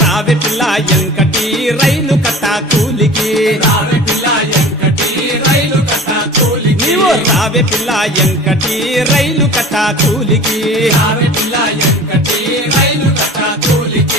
రావే పిల్ల ఎంకటి రైలు కట్టా కూలికి రావే పిల్ల ఎంకటి రైలు కట్టా కూలికి నీవు రావే పిల్ల ఎంకటి రైలు కట్టా కూలికి రావే పిల్ల ఎంకటి రైలు కట్టా కూలికి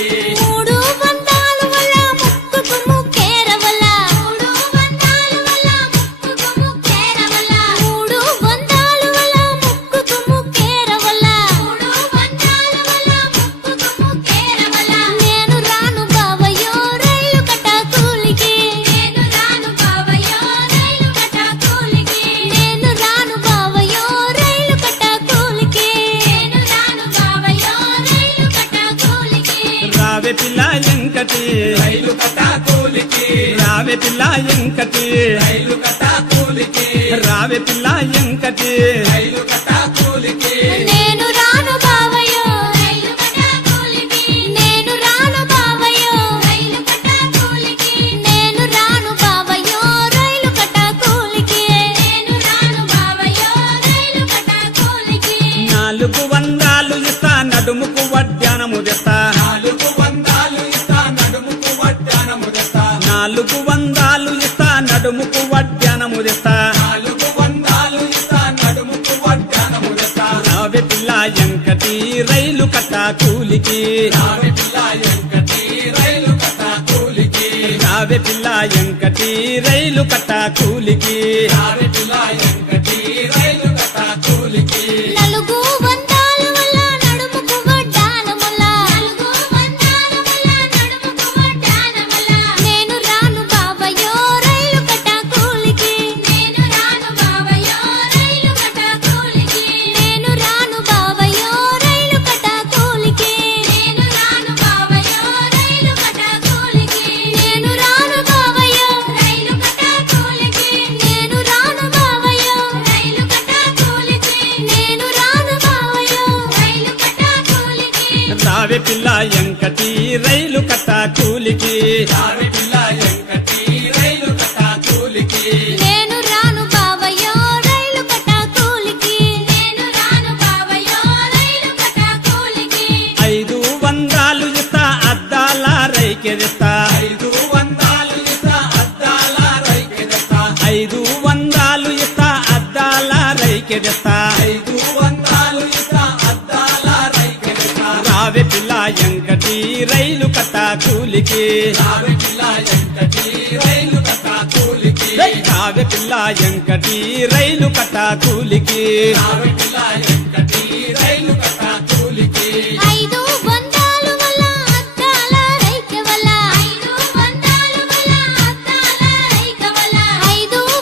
రావే పిల్ల ఎంకటి రైలు కట్టా కూలికి రావే పిల్ల ఎంకటి రైలు కట్టా కూలికి రావే పిల్ల ఎంకటి రైలు కట్టా కూలికి నేను రాను బావయ్యో రైలు కట్టా కూలికి నేను రాను బావయ్యో రైలు కట్టా కూలికి నేను రాను బావయ్యో రైలు కట్టా కూలికి నేను రాను బావయ్యో రైలు కట్టా కూలికి 400 ఇస్తా నడుముకు వడ్డానము తెస్తా 400 ఇస్తా నడుముకు వడ్డానము తెస్తా 400 ఇస్తా నడుముకు వడ్డానము తెస్తా 400 ఇస్తా నడుముకు వడ్డానము తెస్తా రావే పిల్ల ఎంకటి రైలు కట్టా కూలికి రావే పిల్ల ఎంకటి రైలు కట్టా కూలికి రావే పిల్ల ఎంకటి రైలు కట్టా కూలికి రావే పిల్ల ఎంకటి రైలు కట్టా కూలికి 400 వల్ల నడుముకు వడ్డానముల 400 వల్ల నడుముకు వడ్డానముల నేను రాను బావయ్యో రైలు కట్టా కూలికి నేను రాను బావయ్యో రైలు కట్టా కూలికి నేను రాను బావయ్యో రైలు కట్టా కూలికి నేను రాను బావయ్యో రైలు కట్టా కూలికి నేను రాను బావయ్యో రైలు కట్టా కూలికి నేను రాను బావయ్యో రైలు కట్టా కూలికి నేను రాను బావయ్యో రైలు కట్టా కూలికి రావే పిల్ల ఎంకటి రైలు కట్టా కూలికి రావే పిల్ల ఎంకటి రైలు కట్టా కూలికి నేను రాను బావయ్యో రైలు కట్టా కూలికి నేను రాను బావయ్యో రైలు కట్టా కూలికి 500 ఇస్తా అద్దాల రైకే తెస్తా 500 ఇస్తా అద్దాల రైకే తెస్తా 500 ఇస్తా అద్దాల రైకే తెస్తా 500 ఇస్తా అద్దాల రైకే తెస్తా రావే పిల్ల ఎంకటి రైలు కట్టా కూలికి రావే పిల్ల ఎంకటి రైలు కట్టా కూలికి రావే పిల్ల ఎంకటి రైలు కట్టా కూలికి రావే పిల్ల ఎంకటి రైలు కట్టా కూలికి 500 వల్ల అద్దాల రైకే వల్ల 500 వల్ల అద్దాల రైకే వల్ల 500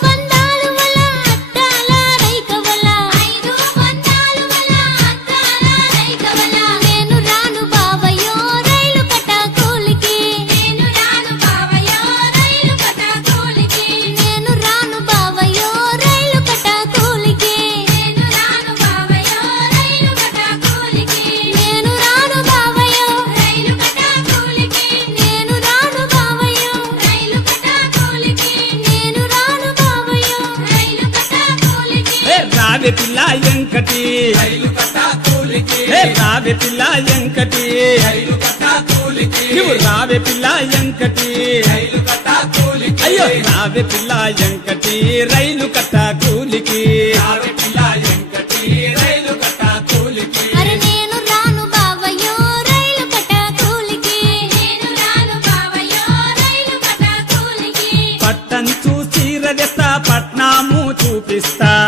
వల్ల అద్దాల రైకే వల్ల 500 వల్ల అద్దాల రైకే వల్ల నేను రాను బావయ్యో రైలు కట్టా కూలికి నేను రాను బావయ్యో రైలు కట్టా కూలికి నేను రాను బావయ్యో రైలు కట్టా కూలికి నేను రాను బావయ్యో రైలు కట్టా కూలికి నేను రాను బావయ్యో రైలు కట్టా కూలికి నేను రాను బావయ్యో రైలు కట్టా కూలికి నేను రాను బావయ్యో రైలు కట్టా కూలికి రావే పిల్ల ఎంకటి రైలు కట్టా కూలికి రావే పిల్ల ఎంకటి రైలు కట్టా కూలికి నువ్వు రావే పిల్ల ఎంకటి రైలు కట్టా కూలికి అయ్యో రావే పిల్ల ఎంకటి రైలు కట్టా కూలికి రావే పిల్ల ఎంకటి రైలు కట్టా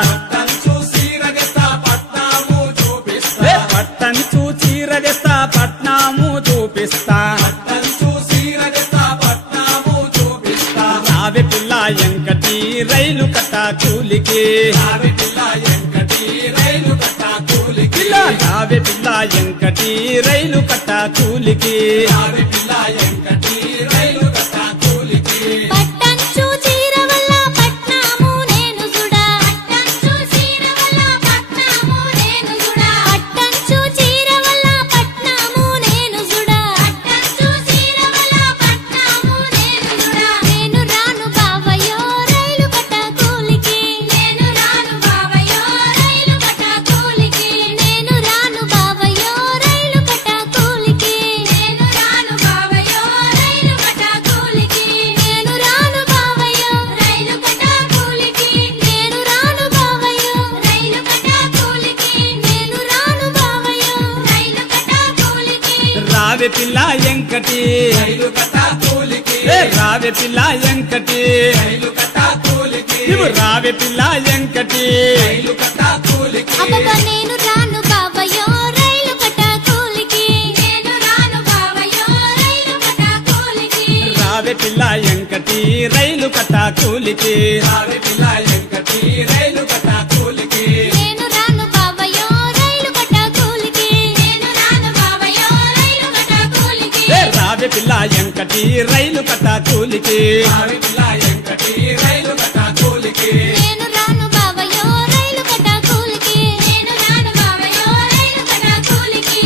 పట్టంచు చీర తెస్తా పట్నాము చూపిస్తా పట్టంచు చీర తెస్తా పట్నాము చూపిస్తా పట్టంచు చీర తెస్తా పట్నాము చూపిస్తా రావే పిల్ల ఎంకటి రైలు కట్ట కూలికి రావే పిల్ల ఎంకటి రైలు కట్ట కూలికి రావే పిల్ల ఎంకటి రైలు కట్ట కూలికి రావే పిల్ల ఎంకటి రైలు కట్ట కూలికి పట్టంచు చీర వల్ల పట్నాము నేను చూడా పట్టంచు చీర వల్ల పట్నాము నేను చూడా పట్టంచు చీర వల్ల పట్నాము నేను చూడా పట్టంచు చీర వల్ల పట్నాము నేను చూడా నేను రాను బావయ్యో రైలు కట్ట కూలికి నేను రాను బావయ్యో రైలు కట్ట కూలికి నేను రాను బావయ్యో రైలు కట్ట కూలికి నేను రాను బావయ్యో రైలు కట్ట కూలికి నేను రాను బావయ్యో రైలు కట్ట కూలికి నేను రాను బావయ్యో రైలు కట్ట కూలికి నేను రాను బావయ్యో రైలు కట్ట కూలికి రావే పిల్ల ఎంకటి రైలు కట్ట కూలికి రావే పిల్ల ఎంకటి రైలు కట్ట కూలికి రావే పిల్ల ఎంకటి రైలు కట్ట కూలికి అబ్బబ్బా నేను రాను బావయ్యో రైలు కట్ట కూలికి నేను రాను బావయ్యో రైలు కట్ట కూలికి రావే పిల్ల ఎంకటి రైలు కట్ట కూలికి రావే పిల్ల ఎంకటి రైలు కట్ట కూలికి నేను రాను బావయ్యో రైలు కట్ట కూలికి నేను రాను బావయ్యో రైలు కట్ట కూలికి రావే పిల్ల ఎంకటి రైలు కట్ట కూలికి రావే పిల్ల ఎంకటి రైలు కట్ట కూలికి నేను రాను బావయ్యో రైలు కట్ట కూలికి నేను రాను బావయ్యో రైలు కట్ట కూలికి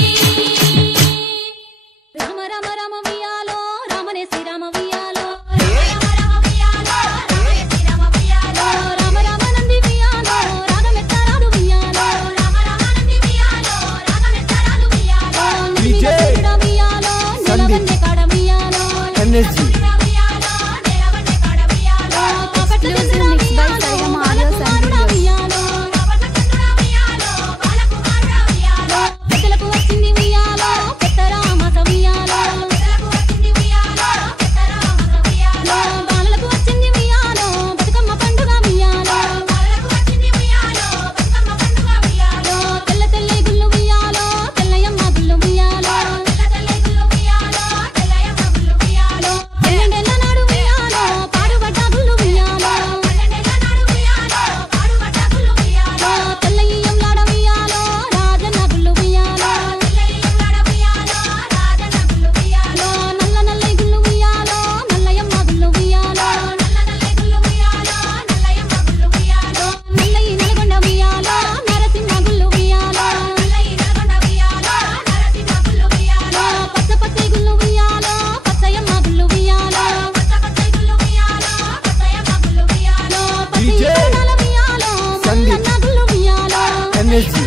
రామ రామ రామ వియాలో రామనే శ్రీరామ వియాలో రామ రామ వియాలో రామనే శ్రీరామ వియాలో రామ రామ నంది వియాలో రాగమెత్తరాదు వియాలో రామ రామ నంది వియాలో రాగమెత్తరాదు వియాలో విజయ్ వియాలో నిలవన్నే కాడ వియాలో ఎనర్జీ వియాలో నిలవన్నే కాడ వియాలో పపట్ల చంద్రుడా వియాలో బాలకుమారుడా వియాలో పపట్ల చంద్రుడా వియాలో బాలకుమారుడా వియాలో పెద్దలకు వచ్చింది వియాలో పెద్దరామస వియాలో పెద్దలకు వచ్చింది వియాలో పెద్దరామస వియాలో బాలలకు వచ్చింది వియాలో బతుకమ్మ పండుగ వియాలో బాలలకు వచ్చింది వియాలో బతుకమ్మ పండుగ వియాలో తెల్ల తెల్ల గుళ్ళు వియాలో తెల్లయమ్మ గుళ్ళు వియాలో తెల్ల తెల్ల గుళ్ళు వియాలో తెల్లయమ్మ గుళ్ళు వియాలో పన్నెండేళ్ల నాడు వియాలో పాడుబడ్డ గుళ్ళు వియాలో పన్నెండేళ్ల నాడు వియాలో పాడుబడ్డ గుళ్ళు వియాలో తెల్లయ్యంలాడ వియాలో రాజన్న గుళ్ళు వియాలో తెల్లయ్యంలాడ వియాలో రాజన్న గుళ్ళు వియాలో నల్ల నల్ల గుళ్ళు వియాలో నల్లయమ్మ గుళ్ళు వియాలో నల్ల నల్ల గుళ్ళు వియాలో నల్లయమ్మ గుళ్ళు వియాలో నల్లయి నల్గొండ వియాలో నరసింహ గుళ్ళు వియాలో నల్లయి నల్గొండ వియాలో నరసింహ గుళ్ళు వియాలో పచ్చ పచ్చ గుళ్ళు వియాలో పచ్చయమ్మ గుళ్ళు వియాలో పచ్చ పచ్చ గుళ్ళు వియాలో పచ్చయమ్మ గుళ్ళు వియాలో విజయ్ పచ్చ వియాలో సందీప్ మల్లన్న గుళ్ళు వియాలో energy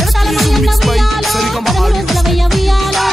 Exclusive mix by Sarigama Audio.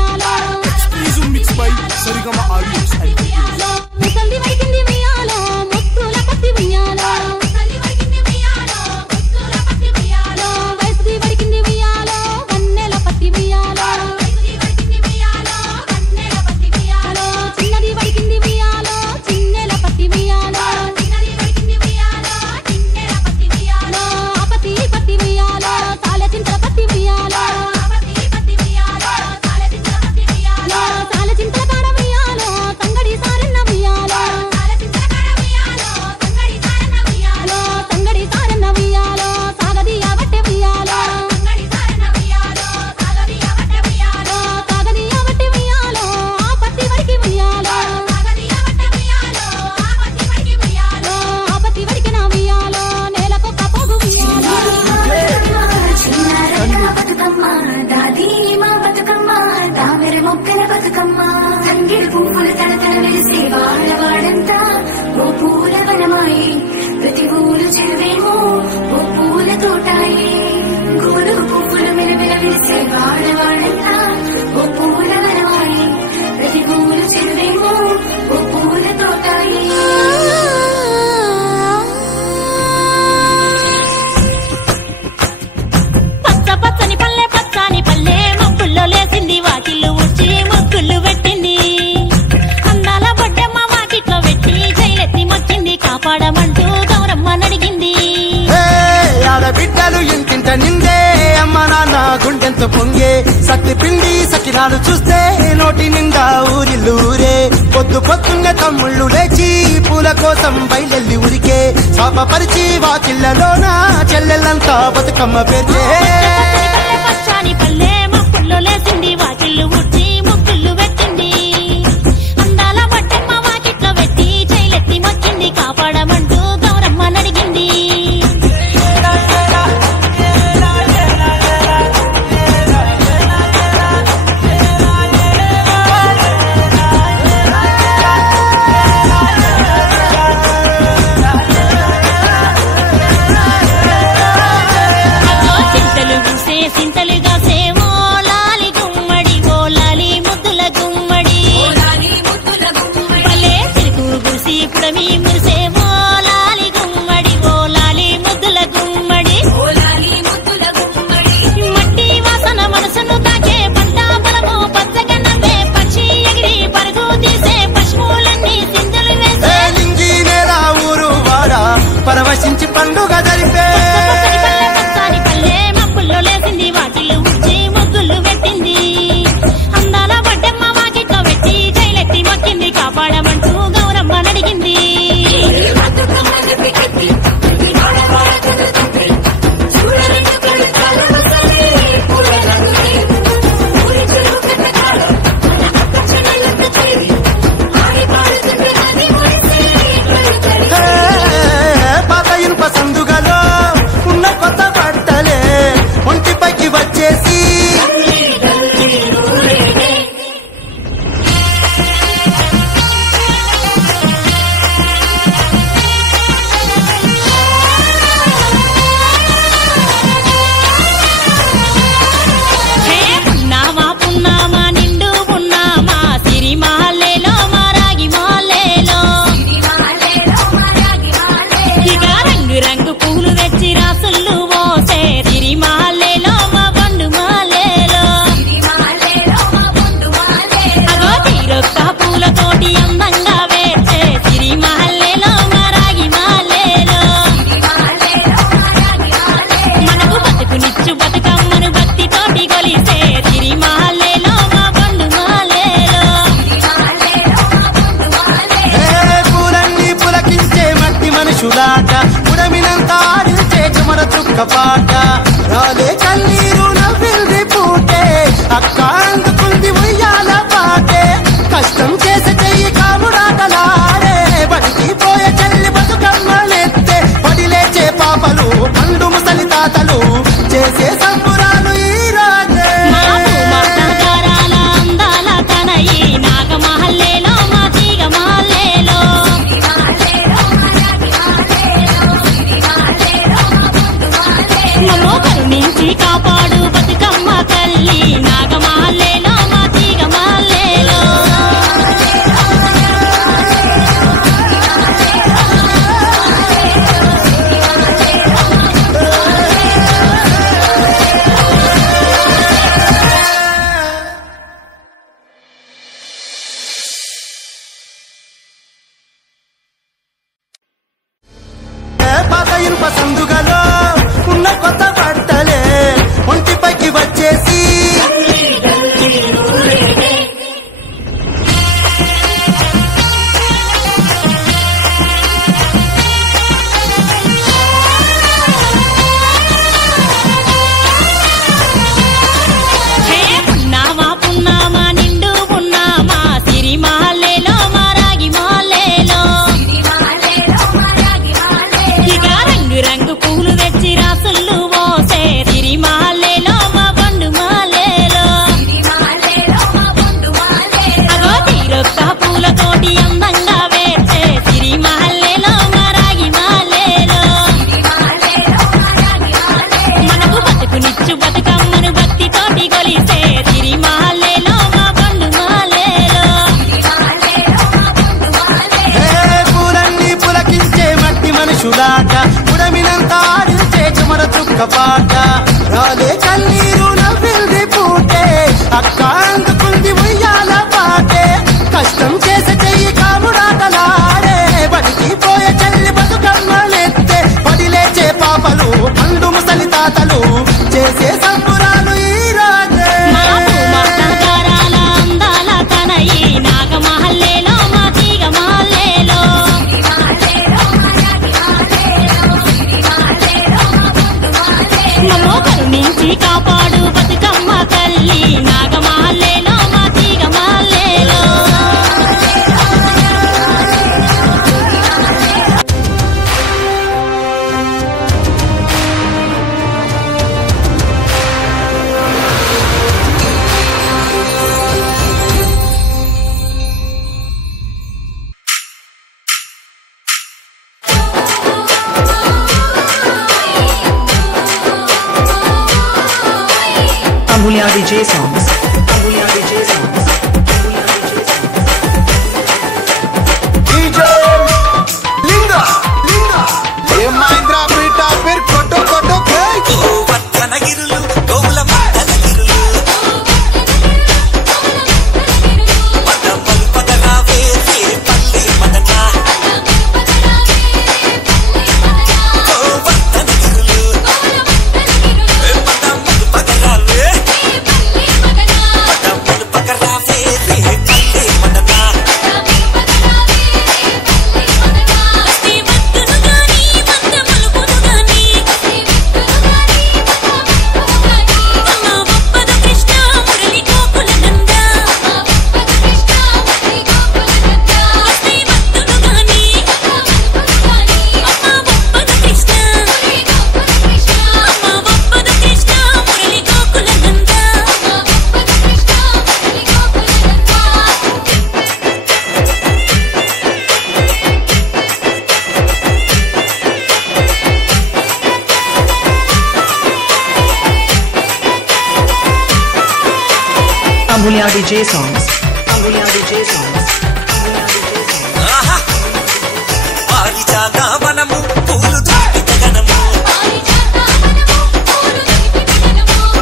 Exclusive mix by Sarigama Audio and Videos. ముసలి వరికింది వియాలో ముత్తుల పత్తి వియాలో ముసలి వరికింది వియాలో ముత్తుల పత్తి వియాలో వయసుది వరికింది వియాలో వన్నెల పత్తి వియాలో వయసుది వరికింది వియాలో వన్నెల పత్తి వియాలో చిన్నది వరికింది వియాలో చిన్నెల పత్తి వియాలో చిన్నది వరికింది వియాలో చిన్నెల తోటాయి గోడుగు పువ్వుల మిలమిల విరిసే వాడవాడంతా ఓ పువ్వుల వరవాయి ప్రతి పువ్వులు చెరువేమో ఓ పువ్వుల తోటాయి పచ్చ పచ్చని పల్లె పచ్చని పల్లె మబ్బుల్లో లేసింది వాకిళ్ళు ఊడ్చి ముగ్గులు పెట్టింది అందాల బొడ్డమ్మ వాకిట్లో పెట్టి జైలెత్తి మొక్కింది కాపాడమంటూ గౌరమ్మ నడిగింది బిడ్డలు ఇంటింట నిందే అమ్మ నాన్న గుండెంతో పొంగే సత్తి పిండి సకినాలు చూస్తే నోటి నిండా ఊరిల్లూరే పొద్దు పొద్దున్నే తమ్ముళ్ళు లేచి పూల కోసం బయలెల్లి ఉరికే శాపపరిచి వాకిళ్లలోన చెల్లెళ్ళంతా బతుకమ్మ పేర్చే పచ్చని పల్లె మబ్బుల్లో లేసింది వాకిళ్ళు ఊడ్చి ముగ్గులు పెట్టింది అందాల బొడ్డమ్మ వాకిట్లో పెట్టి జైలెత్తి మొక్కింది కాపాడమంటూ గౌరమ్మ నడిగింది సింతలుగా సేవో లాలి గుమ్మడి ఓ లాలి ముద్దుల గుమ్మడి పల్లె సిరుకు గురిసి పుడమి మురిసేవో లాలి గుమ్మడి ఓ లాలి ముద్దుల గుమ్మడి మట్టి వాసన మనసును తాకే పంట బలము పచ్చగా నవ్వే పక్షి ఎగిరి పరుగు తీసే పశువులన్నీ సింతలు వేసే లింగి నేల ఊరు వాడ పరవశించి పండుగ జరిపే లేసింది వాకిళ్ళు ఊడ్చి ముగ్గులు పెట్టింది అందాల బొడ్డమ్మ వాకిట్లో పెట్టి జైలెత్తి మొక్కింది కాపాడమంటూ గౌరమ్మ నడిగింది పాత ఇనుప సందుగలో కాపాడు బతుకమ్మ తల్లి నాగమహల్లేలో మా తీగమహల్లేలో Amulya DJ songs. Amulya DJ songs. Amulya DJ songs. DJ Linga Linga ఏ మహేంద్ర పీట పేరు కొట్టు కొట్టు వత్తనగిరులు గోవుల మందలగిరులు పదమల్ పదరావే పల్లి మదన వత్తనగిరులు పదమల్ పదరావే పదమల్ పదరావే పల్లి మదన Amulya DJ songs. Amulya DJ songs. Amulya DJ songs. పారిజాత వనము పూలు దాటి గగనము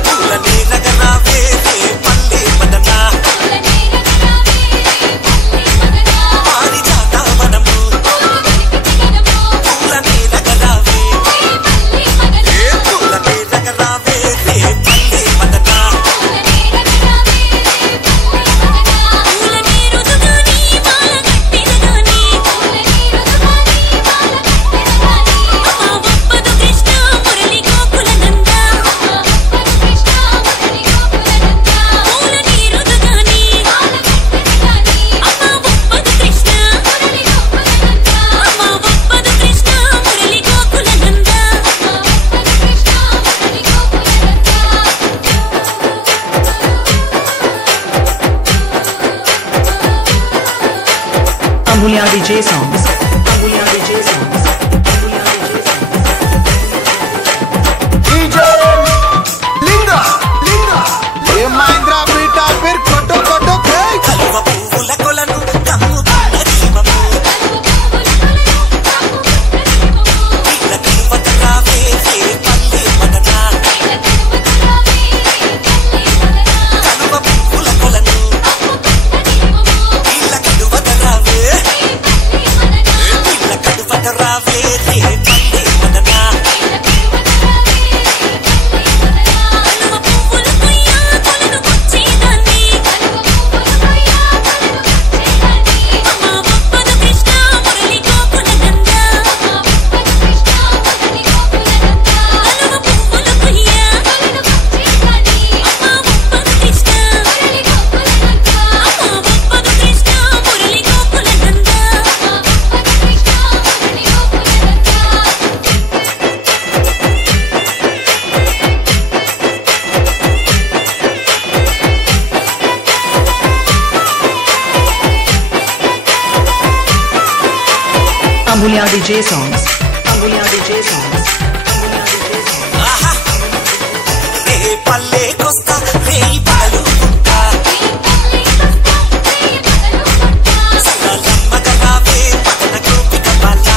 పూలనే నగరావే పల్లి మదన పారిజాత వనము పూలనే నగరావే పూలనే నగరావే పల్లి మదన Amulya DJ songs. Amulya DJ songs. Amulya DJ songs. DJ Linga Linga ఏ మహేంద్ర పీట పేరు కొట్టు కొట్టు కలువ పువ్వుల కొలను కమ్ముకున్న జీవము పిల్ల కలువతరావే పల్లి మదన కలువ పువ్వుల కొలను పిల్ల కలువతరావే పిల్ల కలువతరావే పల్లి మదన Amulya DJ songs. Amulya DJ songs. Amulya DJ songs. రే పల్లె కొస్తా రే పగలు ఉంటా సలలమ్మ గరావే పదన గోపిక బాల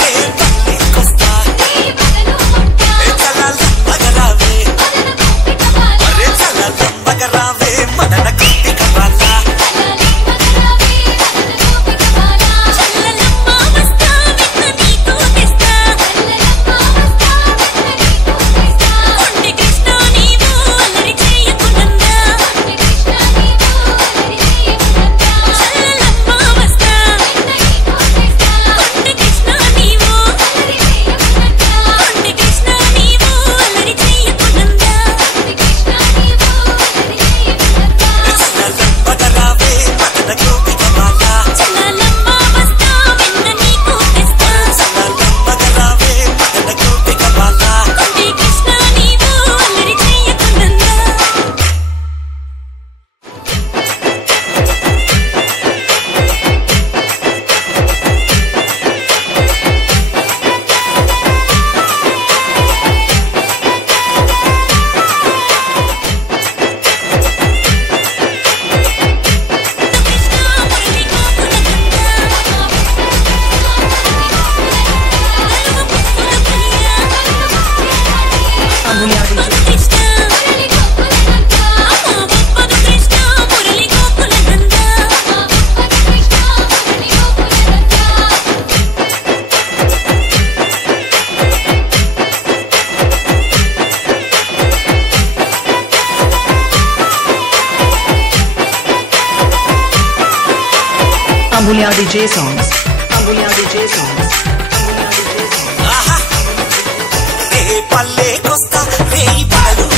రే పల్లె కొస్తా సలలమ్మ గరావే అరే సలలమ్మ గరావే మదన గోపిక బాల Amulya DJ songs. Amulya DJ songs. ఆహా రే పల్లెకొస్తా రే పడలు